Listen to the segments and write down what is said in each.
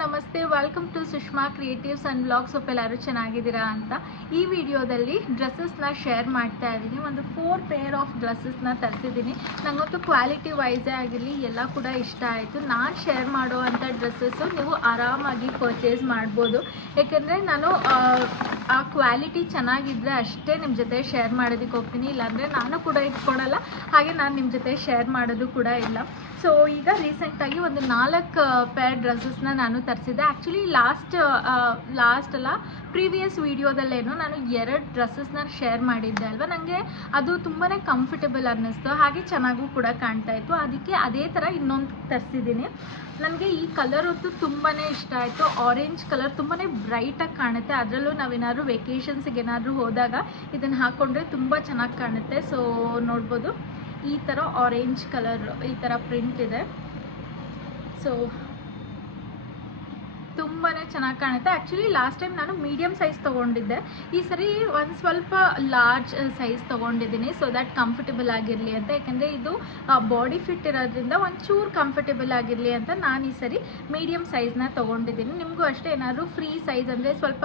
ನಮಸ್ತೆ, welcome to Sushma creatives and vlogs. ಎಲ್ಲರೂ ಚೆನ್ನಾಗಿದ್ದೀರಾ ಅಂತ ಈ ವಿಡಿಯೋದಲ್ಲಿ ಡ್ರೆಸ್ಸಸ್ನ ಶೇರ್ ಮಾಡ್ತಾ ಇದ್ದೀನಿ. ಒಂದು 4 ಪೇರ್ ಆಫ್ ಡ್ರೆಸ್ಸಸ್ನ ತರಿಸಿದ್ದೀನಿ. ನನಗಂತೂ ಕ್ವಾಲಿಟಿ ವೈಸೇ ಆಗಿರಲಿ ಎಲ್ಲ ಕೂಡ ಇಷ್ಟ ಆಯಿತು. ನಾನು ಶೇರ್ ಮಾಡುವಂಥ ಡ್ರೆಸ್ಸಸ್ಸು ನೀವು ಆರಾಮಾಗಿ ಪರ್ಚೇಸ್ ಮಾಡ್ಬೋದು. ಏಕೆಂದರೆ ನಾನು ಆ ಕ್ವಾಲಿಟಿ ಚೆನ್ನಾಗಿದ್ದರೆ ಅಷ್ಟೇ ನಿಮ್ಮ ಜೊತೆ ಶೇರ್ ಮಾಡೋದಕ್ಕೆ ಹೋಗ್ತೀನಿ, ಇಲ್ಲಾಂದರೆ ನಾನು ಕೂಡ ಇಟ್ಕೊಳಲ್ಲ, ಹಾಗೆ ನಾನು ನಿಮ್ಮ ಜೊತೆ ಶೇರ್ ಮಾಡೋದು ಕೂಡ ಇಲ್ಲ. ಸೊ ಈಗ ರೀಸೆಂಟಾಗಿ ಒಂದು 4 ಪೇರ್ ಡ್ರೆಸ್ಸಸ್ನ ನಾನು ತರಿಸಿದ್ದೆ. ಆ್ಯಕ್ಚುಲಿ ಲಾಸ್ಟ್ ಅಲ್ಲ, ಪ್ರೀವಿಯಸ್ ವೀಡಿಯೋದಲ್ಲೇನು ನಾನು 2 ಡ್ರೆಸ್ಸಸ್ನ ಶೇರ್ ಮಾಡಿದ್ದೆ ಅಲ್ವಾ. ನನಗೆ ಅದು ತುಂಬಾ ಕಂಫರ್ಟಬಲ್ ಅನ್ನಿಸ್ತು, ಹಾಗೆ ಚೆನ್ನಾಗೂ ಕೂಡ ಕಾಣ್ತಾ ಇತ್ತು. ಅದಕ್ಕೆ ಅದೇ ಥರ ಇನ್ನೊಂದು ತರಿಸಿದ್ದೀನಿ. ನನಗೆ ಈ ಕಲರ್ ಅಂತೂ ತುಂಬಾ ಇಷ್ಟ ಆಯಿತು. ಆರೆಂಜ್ ಕಲರ್ ತುಂಬಾ ಬ್ರೈಟಾಗಿ ಕಾಣುತ್ತೆ. ಅದರಲ್ಲೂ ನಾವೇನಾದ್ರು ವೆಕೇಷನ್ಸ್ಗೆ ಏನಾದರೂ ಹೋದಾಗ ಇದನ್ನು ಹಾಕ್ಕೊಂಡ್ರೆ ತುಂಬ ಚೆನ್ನಾಗಿ ಕಾಣುತ್ತೆ. ಸೊ ನೋಡ್ಬೋದು, ಈ ಥರ ಆರೆಂಜ್ ಕಲರ್ ಈ ಥರ ಪ್ರಿಂಟ್ ಇದೆ. ಸೊ ತುಂಬಾ ಚೆನ್ನಾಗಿ ಕಾಣುತ್ತೆ. ಆ್ಯಕ್ಚುಲಿ ಲಾಸ್ಟ್ ಟೈಮ್ ನಾನು ಮೀಡಿಯಮ್ ಸೈಜ್ ತೊಗೊಂಡಿದ್ದೆ, ಈ ಸರಿ ಒಂದು ಸ್ವಲ್ಪ ಲಾರ್ಜ್ ಸೈಜ್ ತೊಗೊಂಡಿದ್ದೀನಿ, ಸೊ ದ್ಯಾಟ್ ಕಂಫರ್ಟಬಲ್ ಆಗಿರಲಿ ಅಂತ. ಯಾಕೆಂದರೆ ಇದು ಬಾಡಿ ಫಿಟ್ ಇರೋದ್ರಿಂದ ಒಂಚೂರು ಕಂಫರ್ಟಬಲ್ ಆಗಿರಲಿ ಅಂತ ನಾನು ಈ ಸರಿ ಮೀಡಿಯಮ್ ಸೈಜ್ನ ತೊಗೊಂಡಿದ್ದೀನಿ. ನಿಮಗೂ ಅಷ್ಟೇ ಏನಾದರೂ ಫ್ರೀ ಸೈಜ್ ಅಂದರೆ ಸ್ವಲ್ಪ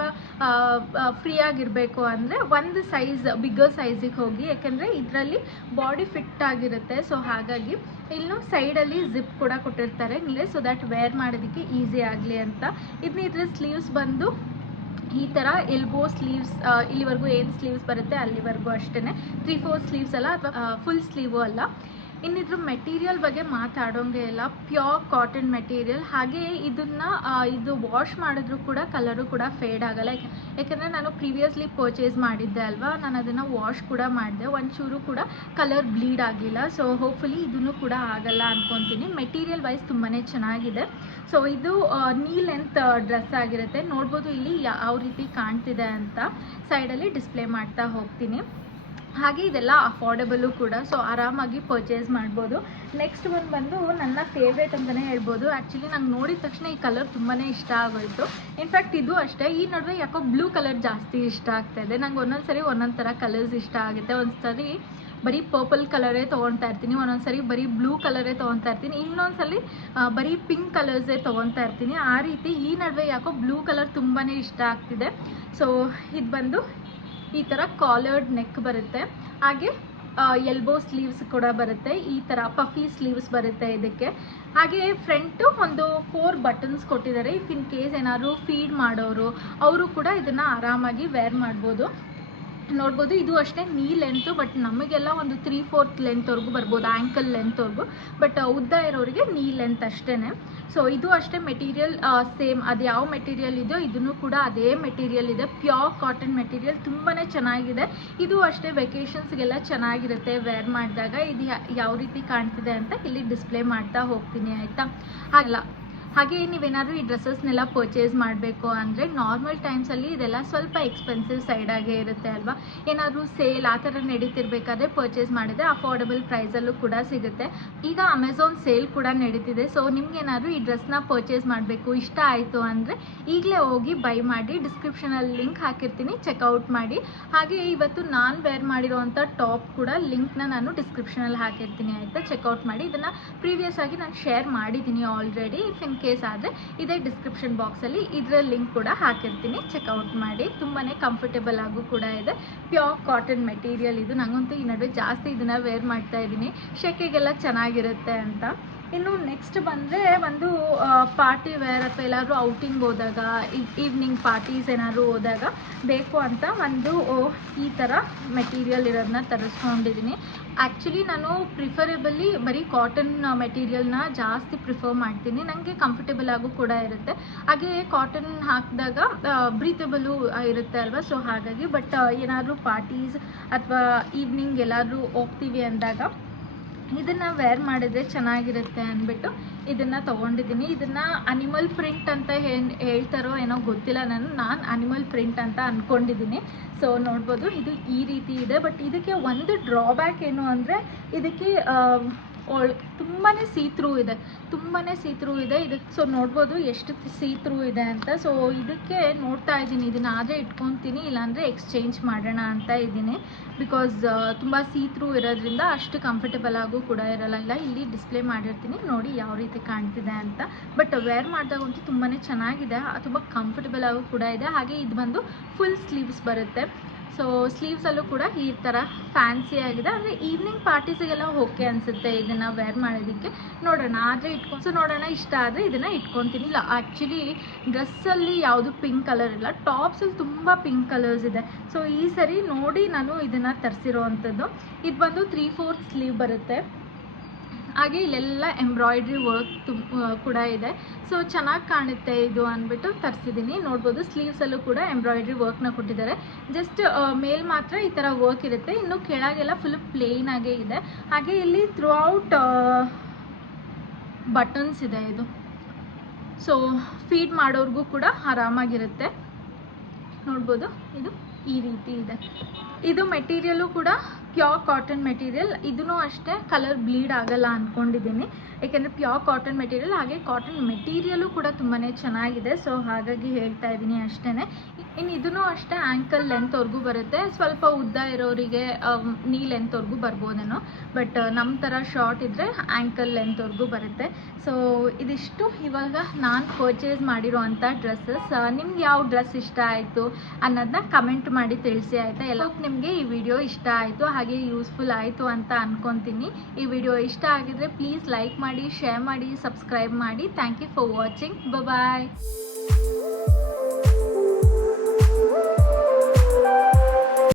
ಫ್ರೀ ಆಗಿರಬೇಕು ಅಂದರೆ ಒಂದು ಸೈಜ್ ಬಿಗ್ಗರ್ ಸೈಜಿಗೆ ಹೋಗಿ, ಯಾಕೆಂದರೆ ಇದರಲ್ಲಿ ಬಾಡಿ ಫಿಟ್ ಆಗಿರುತ್ತೆ. ಸೊ ಹಾಗಾಗಿ ಇನ್ನು ಸೈಡಲ್ಲಿ ಜಿಪ್ ಕೂಡ ಕೊಟ್ಟಿರ್ತಾರೆ ಇಲ್ಲೇ, ಸೊ ದ್ಯಾಟ್ ವೇರ್ ಮಾಡೋದಕ್ಕೆ ಈಸಿ ಆಗಲಿ ಅಂತ. ಇದ್ರ ಸ್ಲೀವ್ಸ್ ಬಂದು ಈ ಥರ ಎಲ್ಬೋ ಸ್ಲೀವ್ಸ್, ಇಲ್ಲಿವರೆಗೂ ಏನು ಸ್ಲೀವ್ಸ್ ಬರುತ್ತೆ ಅಲ್ಲಿವರೆಗೂ ಅಷ್ಟೇ, 3/4 ಸ್ಲೀವ್ಸ್ ಅಲ್ಲ, ಅಥವಾ ಫುಲ್ ಸ್ಲೀವು ಅಲ್ಲ. ಇನ್ನಿದ್ರ ಮೆಟೀರಿಯಲ್ ಬಗ್ಗೆ ಮಾತಾಡೋಂಗೆ ಇಲ್ಲ, ಪ್ಯೂರ್ ಕಾಟನ್ ಮೆಟೀರಿಯಲ್. ಹಾಗೆ ಇದು ವಾಶ್ ಮಾಡಿದ್ರು ಕೂಡ ಕಲರು ಕೂಡ ಫೇಡ್ ಆಗಲ್ಲ. ಯಾಕೆಂದರೆ ನಾನು ಪ್ರೀವಿಯಸ್ಲಿ ಪರ್ಚೇಸ್ ಮಾಡಿದ್ದೆ ಅಲ್ವಾ, ನಾನು ಅದನ್ನು ವಾಶ್ ಕೂಡ ಮಾಡಿದೆ, ಒಂಚೂರು ಕೂಡ ಕಲರ್ ಬ್ಲೀಡ್ ಆಗಿಲ್ಲ. ಸೊ ಹೋಪ್ಫುಲಿ ಇದನ್ನು ಕೂಡ ಆಗಲ್ಲ ಅಂದ್ಕೊತೀನಿ. ಮೆಟೀರಿಯಲ್ ವೈಸ್ ತುಂಬಾ ಚೆನ್ನಾಗಿದೆ. ಸೊ ಇದು ನೀ ಲೆಂತ್ ಡ್ರೆಸ್ ಆಗಿರುತ್ತೆ. ನೋಡ್ಬೋದು ಇಲ್ಲಿ ಯಾವ ರೀತಿ ಕಾಣ್ತಿದೆ ಅಂತ ಸೈಡಲ್ಲಿ ಡಿಸ್ಪ್ಲೇ ಮಾಡ್ತಾ ಹೋಗ್ತೀನಿ. ಹಾಗೆ ಇದೆಲ್ಲ ಅಫೋರ್ಡೆಬಲು ಕೂಡ, ಸೊ ಆರಾಮಾಗಿ ಪರ್ಚೇಸ್ ಮಾಡ್ಬೋದು. ನೆಕ್ಸ್ಟ್ ಒಂದು ಬಂದು ನನ್ನ ಫೇವ್ರೇಟ್ ಅಂತಲೇ ಹೇಳ್ಬೋದು. ಆ್ಯಕ್ಚುಲಿ ನಂಗೆ ನೋಡಿದ ತಕ್ಷಣ ಈ ಕಲರ್ ತುಂಬಾ ಇಷ್ಟ ಆಗೋಯಿತು. ಇನ್ಫ್ಯಾಕ್ಟ್ ಇದು ಅಷ್ಟೇ, ಈ ನಡುವೆ ಯಾಕೋ ಬ್ಲೂ ಕಲರ್ ಜಾಸ್ತಿ ಇಷ್ಟ ಆಗ್ತಾಯಿದೆ. ನಂಗೆ ಒಂದೊಂದು ಸರಿ ಒಂದೊಂದು ಥರ ಕಲರ್ಸ್ ಇಷ್ಟ ಆಗುತ್ತೆ. ಒಂದು ಸರಿ ಬರೀ ಪರ್ಪಲ್ ಕಲರೇ ತೊಗೊತಾ ಇರ್ತೀನಿ, ಒಂದೊಂದು ಸರಿ ಬರೀ ಬ್ಲೂ ಕಲರೇ ತೊಗೊತಾ ಇರ್ತೀನಿ, ಇನ್ನೊಂದು ಸಲ ಬರೀ ಪಿಂಕ್ ಕಲರ್ಸೇ ತೊಗೊತಾ ಇರ್ತೀನಿ. ಆ ರೀತಿ ಈ ನಡುವೆ ಯಾಕೋ ಬ್ಲೂ ಕಲರ್ ತುಂಬಾ ಇಷ್ಟ ಆಗ್ತಿದೆ. ಸೊ ಇದು ಬಂದು ಈ ಥರ ಕಾಲರ್ಡ್ ನೆಕ್ ಬರುತ್ತೆ, ಹಾಗೆ ಎಲ್ಬೋ ಸ್ಲೀವ್ಸ್ ಕೂಡ ಬರುತ್ತೆ. ಈ ಥರ ಪಫಿ ಸ್ಲೀವ್ಸ್ ಬರುತ್ತೆ ಇದಕ್ಕೆ. ಹಾಗೆ ಫ್ರಂಟು ಒಂದು 4 ಬಟನ್ಸ್ ಕೊಟ್ಟಿದ್ದಾರೆ. ಇಫ್ ಇನ್ ಕೇಸ್ ಏನಾದ್ರು ಫೀಡ್ ಮಾಡೋರು ಅವರು ಕೂಡ ಇದನ್ನು ಆರಾಮಾಗಿ ವೇರ್ ಮಾಡ್ಬೋದು. ನೋಡ್ಬೋದು, ಇದು ಅಷ್ಟೇ ನೀ ಲೆಂತು, ಬಟ್ ನಮಗೆಲ್ಲ ಒಂದು 3/4 ಲೆಂತ್ವರೆಗೂ ಬರ್ಬೋದು, ಆ್ಯಂಕಲ್ ಲೆಂತ್ವರೆಗೂ. ಬಟ್ ಉದ್ದ ಇರೋರಿಗೆ ನೀ ಲೆಂತ್ ಅಷ್ಟೇ. ಸೊ ಇದು ಅಷ್ಟೇ ಮೆಟೀರಿಯಲ್ ಸೇಮ್, ಅದು ಯಾವ ಮೆಟೀರಿಯಲ್ ಇದೆಯೋ ಇದನ್ನು ಕೂಡ ಅದೇ ಮೆಟೀರಿಯಲ್ ಇದೆ. ಪ್ಯೂರ್ ಕಾಟನ್ ಮೆಟೀರಿಯಲ್, ತುಂಬಾ ಚೆನ್ನಾಗಿದೆ. ಇದು ಅಷ್ಟೇ ವೆಕೇಷನ್ಸ್ಗೆಲ್ಲ ಚೆನ್ನಾಗಿರುತ್ತೆ ವೇರ್ ಮಾಡಿದಾಗ. ಇದು ಯಾವ ರೀತಿ ಕಾಣ್ತಿದೆ ಅಂತ ಇಲ್ಲಿ ಡಿಸ್ಪ್ಲೇ ಮಾಡ್ತಾ ಹೋಗ್ತೀನಿ, ಆಯಿತಾ. ಹಾಗೆ ನೀವೇನಾದರೂ ಈ ಡ್ರೆಸ್ಸಸ್ನೆಲ್ಲ ಪರ್ಚೇಸ್ ಮಾಡಬೇಕು ಅಂದರೆ ನಾರ್ಮಲ್ ಟೈಮ್ಸಲ್ಲಿ ಇದೆಲ್ಲ ಸ್ವಲ್ಪ ಎಕ್ಸ್ಪೆನ್ಸಿವ್ ಸೈಡಾಗೇ ಇರುತ್ತೆ ಅಲ್ವಾ. ಏನಾದರೂ ಸೇಲ್ ಆ ಥರ ನಡೀತಿರ್ಬೇಕಾದ್ರೆ ಪರ್ಚೇಸ್ ಮಾಡಿದರೆ ಅಫೋರ್ಡೆಬಲ್ ಪ್ರೈಸಲ್ಲೂ ಕೂಡ ಸಿಗುತ್ತೆ. ಈಗ ಅಮೆಝಾನ್ ಸೇಲ್ ಕೂಡ ನಡೀತಿದೆ. ಸೊ ನಿಮ್ಗೇನಾದರೂ ಈ ಡ್ರೆಸ್ನ ಪರ್ಚೇಸ್ ಮಾಡಬೇಕು ಇಷ್ಟ ಆಯಿತು ಅಂದರೆ ಈಗಲೇ ಹೋಗಿ ಬೈ ಮಾಡಿ. ಡಿಸ್ಕ್ರಿಪ್ಷನಲ್ಲಿ ಲಿಂಕ್ ಹಾಕಿರ್ತೀನಿ, ಚೆಕ್ಔಟ್ ಮಾಡಿ. ಹಾಗೆ ಇವತ್ತು ನಾನು ವೇರ್ ಮಾಡಿರೋವಂಥ ಟಾಪ್ ಕೂಡ ಲಿಂಕ್ನ ನಾನು ಡಿಸ್ಕ್ರಿಪ್ಷನಲ್ಲಿ ಹಾಕಿರ್ತೀನಿ, ಆಯಿತಾ. ಚೆಕ್ಔಟ್ ಮಾಡಿ. ಇದನ್ನು ಪ್ರೀವಿಯಸ್ ಆಗಿ ನಾನು ಶೇರ್ ಮಾಡಿದ್ದೀನಿ ಆಲ್ರೆಡಿ. ಇಫ್ ಇನ್ ಕೇಸ್ ಆದರೆ ಇದೇ ಡಿಸ್ಕ್ರಿಪ್ಷನ್ ಬಾಕ್ಸಲ್ಲಿ ಇದರ ಲಿಂಕ್ ಕೂಡ ಹಾಕಿರ್ತೀನಿ, ಚೆಕ್ಔಟ್ ಮಾಡಿ. ತುಂಬಾ ಕಂಫರ್ಟೇಬಲ್ ಆಗೂ ಕೂಡ ಇದೆ. ಪ್ಯೂರ್ ಕಾಟನ್ ಮೆಟೀರಿಯಲ್ ಇದು. ನನಗಂತೂ ಈ ನಡುವೆ ಜಾಸ್ತಿ ಇದನ್ನು ವೇರ್ ಮಾಡ್ತಾ ಇದ್ದೀನಿ, ಶೆಕೆಗೆಲ್ಲ ಚೆನ್ನಾಗಿರುತ್ತೆ ಅಂತ. ಇನ್ನು ನೆಕ್ಸ್ಟ್ ಬಂದರೆ ಒಂದು ಪಾರ್ಟಿ ವೇರ್ ಅಥವಾ ಎಲ್ಲಾದರೂ ಔಟಿಂಗ್ ಹೋದಾಗ, ಈವ್ನಿಂಗ್ ಪಾರ್ಟೀಸ್ ಏನಾದರೂ ಹೋದಾಗ ಬೇಕು ಅಂತ ಒಂದು ಈ ಥರ ಮೆಟೀರಿಯಲ್ ಇರೋದನ್ನ ತರಿಸ್ಕೊಂಡಿದ್ದೀನಿ. ಆ್ಯಕ್ಚುಲಿ ನಾನು ಪ್ರಿಫರೇಬಲಿ ಬರೀ ಕಾಟನ್ ಮೆಟೀರಿಯಲ್ನ ಜಾಸ್ತಿ ಪ್ರಿಫರ್ ಮಾಡ್ತೀನಿ, ನನಗೆ ಕಂಫರ್ಟೇಬಲ್ ಆಗು ಕೂಡ ಇರುತ್ತೆ. ಹಾಗೆ ಕಾಟನ್ ಹಾಕಿದಾಗ ಬ್ರೀತಬಲು ಇರುತ್ತೆ ಅಲ್ವಾ. ಸೊ ಹಾಗಾಗಿ ಬಟ್ ಏನಾದರೂ ಪಾರ್ಟೀಸ್ ಅಥವಾ ಈವ್ನಿಂಗ್ ಎಲ್ಲಾದರೂ ಹೋಗ್ತೀವಿ ಅಂದಾಗ ಇದನ್ನು ವೇರ್ ಮಾಡಿದರೆ ಚೆನ್ನಾಗಿರುತ್ತೆ ಅಂದ್ಬಿಟ್ಟು ಇದನ್ನು ತೊಗೊಂಡಿದ್ದೀನಿ. ಇದನ್ನು ಅನಿಮಲ್ ಪ್ರಿಂಟ್ ಅಂತ ಹೇಳ್ತಾರೋ ಏನೋ ಗೊತ್ತಿಲ್ಲ, ನಾನು ಅನಿಮಲ್ ಪ್ರಿಂಟ್ ಅಂತ ಅಂದ್ಕೊಂಡಿದ್ದೀನಿ. ಸೊ ನೋಡ್ಬೋದು, ಇದು ಈ ರೀತಿ ಇದೆ. ಬಟ್ ಇದಕ್ಕೆ ಒಂದು ಡ್ರಾಬ್ಯಾಕ್ ಏನು ಅಂದರೆ ಇದಕ್ಕೆ ತುಂಬಾ ಸೀತ್ರೂ ಇದೆ, ತುಂಬಾ ಸೀತ್ರೂ ಇದೆ ಇದಕ್ಕೆ. ಸೊ ನೋಡ್ಬೋದು ಎಷ್ಟು ಸೀತ್ರೂ ಇದೆ ಅಂತ. ಸೊ ಇದಕ್ಕೆ ನೋಡ್ತಾ ಇದ್ದೀನಿ, ಇದನ್ನ ಆದರೆ ಇಟ್ಕೊತೀನಿ, ಇಲ್ಲಾಂದರೆ ಎಕ್ಸ್ಚೇಂಜ್ ಮಾಡೋಣ ಅಂತ ಇದ್ದೀನಿ. ಬಿಕಾಸ್ ತುಂಬ ಸೀತ್ರೂ ಇರೋದ್ರಿಂದ ಅಷ್ಟು ಕಂಫರ್ಟಬಲ್ ಆಗು ಕೂಡ ಇರಲ್ಲ. ಇಲ್ಲಿ ಡಿಸ್ಪ್ಲೇ ಮಾಡಿರ್ತೀನಿ ನೋಡಿ ಯಾವ ರೀತಿ ಕಾಣ್ತಿದೆ ಅಂತ. ಬಟ್ ವೇರ್ ಮಾಡಿದಾಗಂತೂ ತುಂಬಾ ಚೆನ್ನಾಗಿದೆ, ತುಂಬ ಕಂಫರ್ಟಬಲ್ ಆಗು ಕೂಡ ಇದೆ. ಹಾಗೆ ಇದು ಬಂದು ಫುಲ್ ಸ್ಲೀವ್ಸ್ ಬರುತ್ತೆ. ಸೊ ಸ್ಲೀವ್ಸಲ್ಲೂ ಕೂಡ ಈ ಥರ ಫ್ಯಾನ್ಸಿ ಆಗಿದೆ. ಅಂದರೆ ಈವ್ನಿಂಗ್ ಪಾರ್ಟೀಸಿಗೆಲ್ಲ ಓಕೆ ಅನಿಸುತ್ತೆ ಇದನ್ನು ವೇರ್ ಮಾಡೋದಕ್ಕೆ. ನೋಡೋಣ ಆದರೆ ನೋಡೋಣ, ಇಷ್ಟ ಆದರೆ ಇದನ್ನು ಇಟ್ಕೊತೀನಿ. ಇಲ್ಲ ಆ್ಯಕ್ಚುಲಿ ಡ್ರೆಸ್ಸಲ್ಲಿ ಯಾವುದು ಪಿಂಕ್ ಕಲರ್ ಇಲ್ಲ, ಟಾಪ್ಸಲ್ಲಿ ತುಂಬ ಪಿಂಕ್ ಕಲರ್ಸ್ ಇದೆ. ಸೊ ಈ ಸರಿ ನೋಡಿ ನಾನು ಇದನ್ನು ತರಿಸಿರೋ ಅಂಥದ್ದು. ಇದು ಬಂದು 3/4 ಸ್ಲೀವ್ ಬರುತ್ತೆ. ಹಾಗೆ ಇಲ್ಲೆಲ್ಲ ಎಂಬ್ರಾಯ್ಡ್ರಿ ವರ್ಕ್ ಕೂಡ ಇದೆ. ಸೊ ಚೆನ್ನಾಗಿ ಕಾಣುತ್ತೆ ಇದು ಅಂದ್ಬಿಟ್ಟು ತರಿಸಿದ್ದೀನಿ. ನೋಡ್ಬೋದು ಸ್ಲೀವ್ಸಲ್ಲೂ ಕೂಡ ಎಂಬ್ರಾಯ್ಡ್ರಿ ವರ್ಕ್ನ ಕೊಟ್ಟಿದ್ದಾರೆ. ಜಸ್ಟ್ ಮೇಲ್ ಮಾತ್ರ ಈ ಥರ ವರ್ಕ್ ಇರುತ್ತೆ, ಇನ್ನು ಕೆಳಗೆಲ್ಲ ಫುಲ್ ಪ್ಲೇನ್ ಆಗೇ ಇದೆ. ಹಾಗೆ ಇಲ್ಲಿ ಥ್ರೂ ಔಟ್ ಬಟನ್ಸ್ ಇದೆ ಇದು. ಸೊ ಫೀಡ್ ಮಾಡೋರ್ಗೂ ಕೂಡ ಆರಾಮಾಗಿರುತ್ತೆ. ನೋಡ್ಬೋದು ಇದು ಈ ರೀತಿ ಇದೆ. ಇದು ಮೆಟೀರಿಯಲು ಕೂಡ ಪ್ಯೂರ್ ಕಾಟನ್ ಮೆಟೀರಿಯಲ್. ಇದೂ ಅಷ್ಟೇ ಕಲರ್ ಬ್ಲೀಡ್ ಆಗಲ್ಲ ಅಂದ್ಕೊಂಡಿದ್ದೀನಿ, ಏಕೆಂದರೆ ಪ್ಯೂರ್ ಕಾಟನ್ ಮೆಟೀರಿಯಲ್. ಹಾಗೆ ಕಾಟನ್ ಮೆಟೀರಿಯಲು ಕೂಡ ತುಂಬಾ ಚೆನ್ನಾಗಿದೆ. ಸೊ ಹಾಗಾಗಿ ಹೇಳ್ತಾ ಇದ್ದೀನಿ ಅಷ್ಟೇ. ಇನ್ನು ಇದೂ ಅಷ್ಟೇ ಆ್ಯಂಕಲ್ ಲೆಂತ್ವರೆಗೂ ಬರುತ್ತೆ. ಸ್ವಲ್ಪ ಉದ್ದ ಇರೋರಿಗೆ ನೀ ಲೆಂತ್ವರೆಗೂ ಬರ್ಬೋದೇನೋ, ಬಟ್ ನಮ್ಮ ಥರ ಶಾರ್ಟ್ ಇದ್ದರೆ ಆ್ಯಂಕಲ್ ಲೆಂತ್ವರೆಗೂ ಬರುತ್ತೆ. ಸೊ ಇದಿಷ್ಟು ಇವಾಗ ನಾನು ಪರ್ಚೇಸ್ ಮಾಡಿರೋ ಅಂಥ ಡ್ರೆಸ್ಸಸ್. ನಿಮ್ಗೆ ಯಾವ ಡ್ರೆಸ್ ಇಷ್ಟ ಆಯಿತು ಅನ್ನೋದನ್ನ ಕಮೆಂಟ್ ಮಾಡಿ ತಿಳಿಸಿ ಆಯಿತಾ. ಎಲ್ಲ ನಿಮಗೆ ಈ ವಿಡಿಯೋ ಇಷ್ಟ ಆಯಿತು, ಹಾಗೆ ಯೂಸ್ಫುಲ್ ಆಯಿತು ಅಂತ ಅನ್ಕೊತೀನಿ. ಈ ವಿಡಿಯೋ ಇಷ್ಟ ಆಗಿದ್ರೆ ಪ್ಲೀಸ್ ಲೈಕ್ ಮಾಡಿ, ಶೇರ್ ಮಾಡಿ, ಸಬ್ಸ್ಕ್ರೈಬ್ ಮಾಡಿ. Thank you for watching. Bye.